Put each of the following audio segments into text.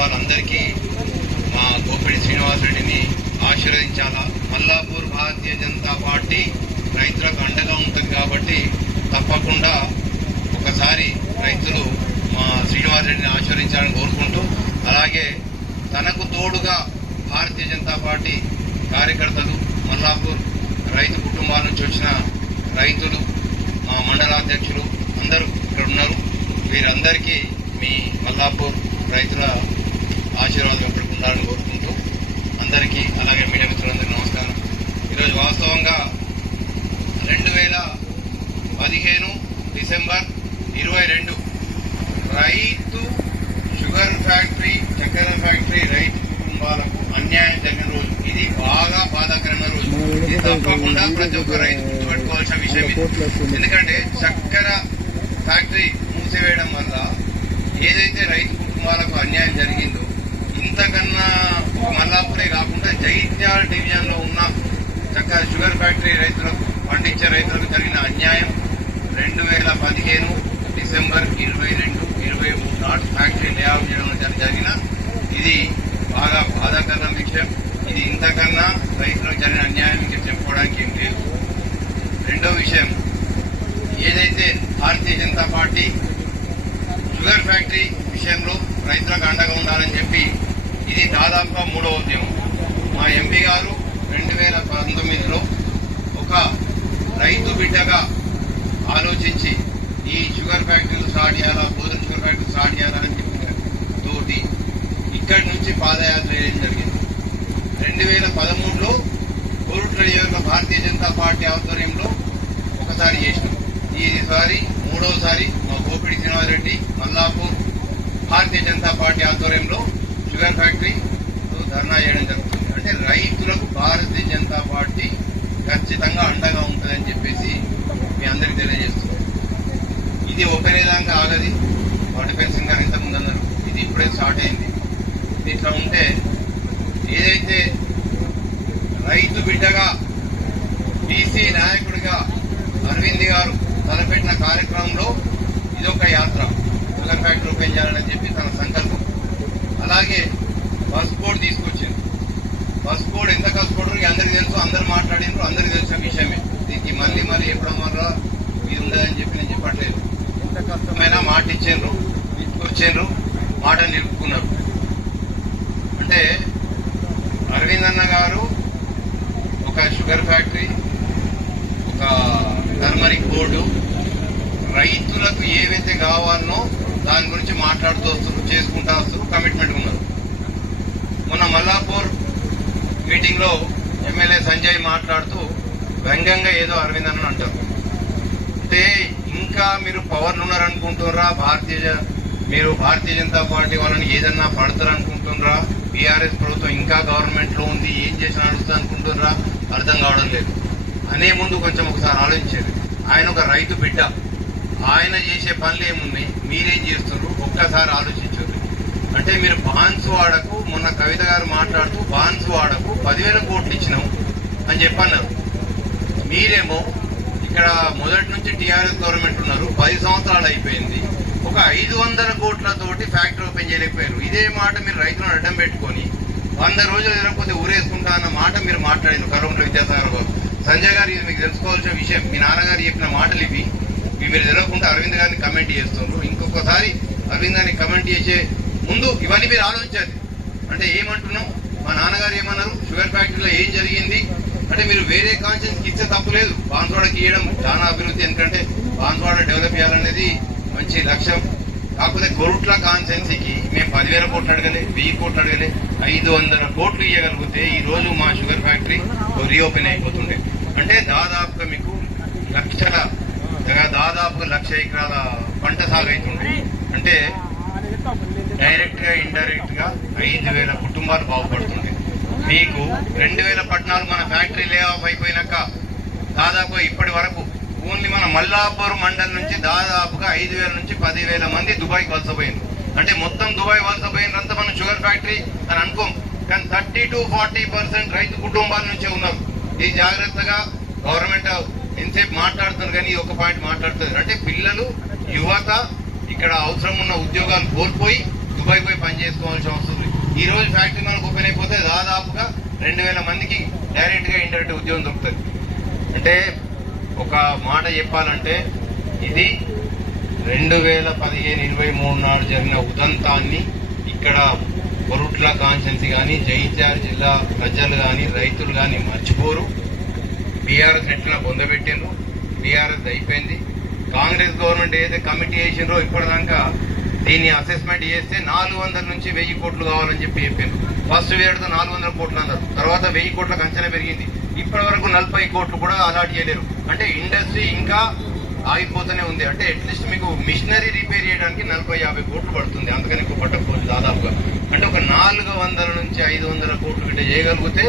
కుటుంబాలందరికీ మా గోపిడి శ్రీనివాసరెడ్డిని ఆశీర్వదించాలా. మల్లాపూర్ భారతీయ జనతా పార్టీ రైతులకు అండగా ఉంటుంది కాబట్టి తప్పకుండా ఒకసారి రైతులు మా శ్రీనివాసరెడ్డిని ఆశీర్వదించాలని కోరుకుంటూ, అలాగే తనకు తోడుగా భారతీయ జనతా పార్టీ కార్యకర్తలు, మల్లాపూర్ రైతు కుటుంబాల నుంచి వచ్చిన రైతులు, మా మండలాధ్యక్షులు అందరూ ఇక్కడ ఉన్నారు. వీరందరికీ మీ మల్లాపూర్ రైతుల ఆశీర్వాదం ఎప్పటికి ఉండాలని కోరుకుంటూ అందరికీ, అలాగే మీడియా మిత్రులందరికీ నమస్కారం. ఈరోజు వాస్తవంగా 2015 డిసెంబర్ 22 రైతు షుగర్ ఫ్యాక్టరీ, చక్కెర ఫ్యాక్టరీ రైతు కుటుంబాలకు అన్యాయం జరిగిన రోజు. ఇది బాగా బాధాకరమైన రోజు. ఇది తప్పకుండా ప్రతి ఒక్క రైతు గుర్తుపెట్టుకోవాల్సిన విషయం ఇది. ఎందుకంటే చక్కెర ఫ్యాక్టరీ మూసివేయడం వల్ల ఏదైతే రైతు కుటుంబాలకు అన్యాయం జరిగిందో, ఇంతకన్నా మల్లాపూరే కాకుండా జైత్యాల డివిజన్ లో ఉన్న చక్కెర షుగర్ ఫ్యాక్టరీ రైతులకు, పండించే రైతులకు జరిగిన అన్యాయం 2015 డిసెంబర్ 22, 23 నాడు ఫ్యాక్టరీ లేఅవుట్ చేయడం జరిగిన ఇది బాగా బాధాకరమైన విషయం. ఇది ఇంతకన్నా రైతులకు జరిగిన అన్యాయం చెప్పుకోవడానికి ఏం లేదు. రెండో విషయం, ఏదైతే Bharatiya Janata party sugar factory విషయంలో రైతులకు అండగా ఉండాలని చెప్పి ఇది దాదాపుగా 3వ ఉద్యమం. మా ఎంపీ గారు 2019లో ఒక రైతు బిడ్డగా ఆలోచించి ఈ షుగర్ ఫ్యాక్టరీలు స్టార్ట్ చేయాలా, గోధుమ షుగర్ ఫ్యాక్టరీ స్టార్ట్ చేయాలా అని చెప్పిన తోటి ఇక్కడి నుంచి పాదయాత్ర చేయడం జరిగింది. 2013లో కోరుట్ల నియోజకవర్గ భారతీయ జనతా పార్టీ ఆధ్వర్యంలో ఒకసారి చేసినాం. ఈసారి 3వసారి మా గోపిడి శ్రీనివాసరెడ్డి మల్లాపూర్ భారతీయ జనతా పార్టీ ఆధ్వర్యంలో షుగర్ ఫ్యాక్టరీ ధర్నా చేయడం జరుగుతుంది. అంటే రైతులకు భారతీయ జనతా పార్టీ ఖచ్చితంగా అండగా ఉంటుందని చెప్పేసి మీ అందరికీ తెలియజేస్తున్నాం. ఇది ఒకేదాకా ఆగది. వాటిపైన సింగారు ఇంతకుముందు అన్నారు, ఇది ఇప్పుడే స్టార్ట్ అయింది. ఇట్లా ఉంటే ఏదైతే రైతు బిడ్డగా బీసీ నాయకుడిగా అరవింద్ గారు తలపెట్టిన కార్యక్రమంలో ఇదొక యాత్ర, షుగర్ ఫ్యాక్టరీ ఓపెన్ చేయాలని చెప్పి తన సంకల్పం. అలాగే బస్ కోడ్ తీసుకొచ్చింది. బస్ కోడ్ ఎంత కష్టపడరు అందరికీ తెలుసు, అందరు మాట్లాడినారు, అందరికీ తెలిసిన విషయమే. దీనికి మళ్ళీ చెప్పడం వల్ల ఇది ఉండదని చెప్పి నేను చెప్పట్లేదు. ఎంత కష్టమైనా మాట ఇచ్చారు, తీసుకొచ్చారు, మాట నిలుపుకున్నారు. అంటే అరవింద్ అన్న గారు ఒక షుగర్ ఫ్యాక్టరీ, ఒక టర్మరిక్ బోర్డు, రైతులకు ఏవైతే కావాలనో దాని గురించి మాట్లాడుతూ వస్తారు, చేసుకుంటూ వస్తారు, కమిట్మెంట్ ఉన్నారు. మొన్న మల్లాపూర్ మీటింగ్ లో ఎమ్మెల్యే సంజయ్ మాట్లాడుతూ వ్యంగ్యంగా ఏదో అరవింద్ అన్న అంటారు. అంటే ఇంకా మీరు పవర్లు ఉన్నారనుకుంటున్నారా, మీరు భారతీయ జనతా పార్టీ వాళ్ళని ఏదన్నా పడతారనుకుంటున్నారా, బీఆర్ఎస్ ప్రభుత్వం ఇంకా గవర్నమెంట్ లో ఉంది, ఏం చేసినా అడుగుతా అనుకుంటున్నారా, అర్థం కావడం లేదు. అనే ముందు కొంచెం ఒకసారి ఆలోచించేది. ఆయన ఒక రైతు బిడ్డ, ఆయన చేసే పనులు ఏమున్నాయి, మీరేం చేస్తున్నారు ఒక్కసారి ఆలోచించారు. అంటే మీరు బాన్సువాడకు, మొన్న కవిత గారు మాట్లాడుతూ బాన్సువాడకు 10,000 కోట్లు ఇచ్చినాం అని చెప్పన్నారు. మీరేమో ఇక్కడ మొదటి నుంచి టీఆర్ఎస్ గవర్నమెంట్ ఉన్నారు, 10 సంవత్సరాలు అయిపోయింది, ఒక 500 కోట్లతోటి ఫ్యాక్టరీ ఓపెన్ చేయలేకపోయారు. ఇదే మాట మీరు రైతులను అడ్డం పెట్టుకుని 100 రోజులు తిరగకపోతే ఊరేసుకుంటా అన్న మాట మీరు మాట్లాడింది కల్వకుంట్ల విద్యాసాగర్ గారు. సంజయ్ గారు, ఇది మీకు తెలుసుకోవాల్సిన విషయం. మీ నాన్నగారు చెప్పిన మాటలు ఇవి మీరు తెలియకుండా అరవింద్ గారిని కమెంట్ చేస్తున్నారు. ఇంకొకసారి అరవింద్ గారిని కమెంట్ చేసే ముందు ఇవన్నీ మీరు ఆలోచించాలి. అంటే ఏమంటున్నాం, మా నాన్నగారు ఏమన్నారు, షుగర్ ఫ్యాక్టరీలో ఏం జరిగింది అంటే మీరు వేరే కాన్షియన్స్ ఇచ్చే తప్పులేదు. బాన్సువాడకి ఇవ్వడం చాలా అభివృద్ధి, ఎందుకంటే బాన్సువాడ డెవలప్ చేయాలనేది మంచి లక్ష్యం. కాకపోతే కోరుట్ల కాన్స్టెన్సీకి మేము 10,000 కోట్లు అడగలే, 1000 కోట్లు అడగలే, 500 కోట్లు ఇవ్వగలిగితే ఈ రోజు మా షుగర్ ఫ్యాక్టరీ రీఓపెన్ అయిపోతుండే. అంటే దాదాపుగా మీకు దాదాపుగా 1,00,000 ఎకరాల పంట సాగు అవుతుండే. అంటే డైరెక్ట్ గా ఇండైరెక్ట్ గా 5,000 కుటుంబాలు బాగుపడుతుండే. మీకు 2014 మన ఫ్యాక్టరీ లే ఆఫ్ అయిపోయినాక దాదాపుగా ఇప్పటి వరకు ఓన్లీ మన మల్లాపూర్ మండలం నుంచి దాదాపుగా 5,000 నుంచి 10,000 మంది దుబాయ్కి వలసపోయింది. అంటే మొత్తం దుబాయ్ వలసపోయినంత మనం షుగర్ ఫ్యాక్టరీ అని అనుకోం, కానీ 30 to 40% రైతు కుటుంబాల నుంచే ఉన్నారు. ఇది జాగ్రత్తగా గవర్నమెంట్ ఎంతసేపు మాట్లాడుతున్నారు, కానీ ఒక పాయింట్ మాట్లాడుతుంది. అంటే పిల్లలు, యువత ఇక్కడ అవసరం ఉన్న ఉద్యోగాలు కోల్పోయి దుబాయ్ పోయి పని చేసుకోవాల్సి వస్తుంది. ఈ రోజు ఫ్యాక్టరీ మనకు ఓపెన్ అయిపోతే దాదాపుగా 2000 మందికి డైరెక్ట్ గా ఇండైరెక్ట్ ఉద్యోగం దొరుకుతుంది. అంటే ఒక మాట చెప్పాలంటే ఇది 2015-23 నాడు జరిగిన ఉదంతాన్ని ఇక్కడ కొరుట్ల కాన్స్టిట్యున్సీ కానీ జగిత్యాల జిల్లా ప్రజలు కానీ రైతులు కానీ మర్చిపోరు. బీఆర్ఎస్ ఎట్లా పొందబెట్టిండ్రు, బీఆర్ఎస్ అయిపోయింది. కాంగ్రెస్ గవర్నమెంట్ ఏదైతే కమిటీ వేసిండ్రో ఇప్పటిదాకా దీన్ని అసెస్మెంట్ చేస్తే 400 నుంచి 1000 కోట్లు కావాలని చెప్పారు. ఫస్ట్ వేడుతో 400 కోట్లు అన్నారు, తర్వాత 1000 కోట్లకు అంచనా పెరిగింది. ఇప్పటి వరకు 40 కోట్లు కూడా అలాట్ చేయలేరు. అంటే ఇండస్ట్రీ ఇంకా ఆగిపోతూనే ఉంది. అంటే అట్లీస్ట్ మీకు మిషనరీ రిపేర్ చేయడానికి 40-50 కోట్లు పడుతుంది, అందుకని ఎక్కువ పట్టకపోతుంది దాదాపుగా. అంటే ఒక 400 నుంచి 500 కోట్లు గిట్ట చేయగలిగితే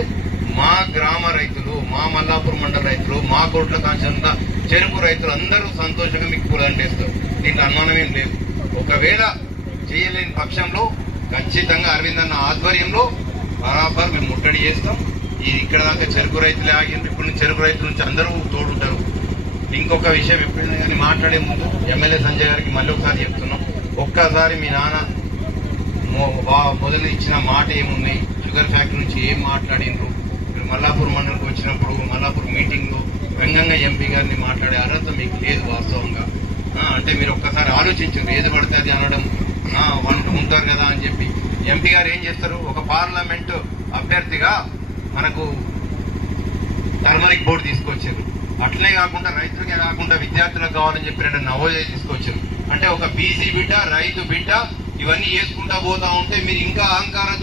మా గ్రామ రైతులు, మా మల్లాపూర్ మండల రైతులు, మా కోట్ల కాంచంత చెరుకు రైతులు అందరూ సంతోషంగా మీకు పూలంటేస్తారు. దీంట్లో అనుమానమేం లేదు. ఒకవేళ చేయలేని పక్షంలో ఖచ్చితంగా అరవింద్ అన్న ఆధ్వర్యంలో బరాబర్ మేము ముట్టడి చేస్తాం. ఇక్కడ దాకా చెరుకు రైతులే ఆగింది, ఇప్పుడు నుంచి చెరుకు రైతుల నుంచి అందరూ తోడుంటారు. ఇంకొక విషయం ఎప్పుడైనా కానీ మాట్లాడే ముందు ఎమ్మెల్యే సంజయ్ గారికి మళ్ళీ ఒకసారి చెప్తున్నాం, ఒక్కసారి మీ నాన్న మొదలు ఇచ్చిన మాట ఏముంది, షుగర్ ఫ్యాక్టరీ నుంచి ఏం మాట్లాడినరు, మీరు మల్లాపూర్ మండలికి వచ్చినప్పుడు మల్లాపూర్ మీటింగ్ లో వ్యంగ్యంగా ఎంపీ గారిని మాట్లాడే అర్హత మీకు లేదు వాస్తవంగా. అంటే మీరు ఒక్కసారి ఆలోచించారు, ఏది పడితే అది అనడం ఉంటారు కదా అని చెప్పి. ఎంపీ గారు ఏం చేస్తారు, ఒక పార్లమెంటు అభ్యర్థిగా మనకు టర్మరిక్ బోర్డు తీసుకొచ్చారు. అట్లనే కాకుండా రైతులకే కాకుండా విద్యార్థులకు కావాలని చెప్పి 2 నవోదయ తీసుకొచ్చారు. అంటే ఒక బీసీ బిడ్డ, రైతు బిడ్డ ఇవన్నీ చేసుకుంటా పోతా ఉంటే మీరు ఇంకా అహంకారం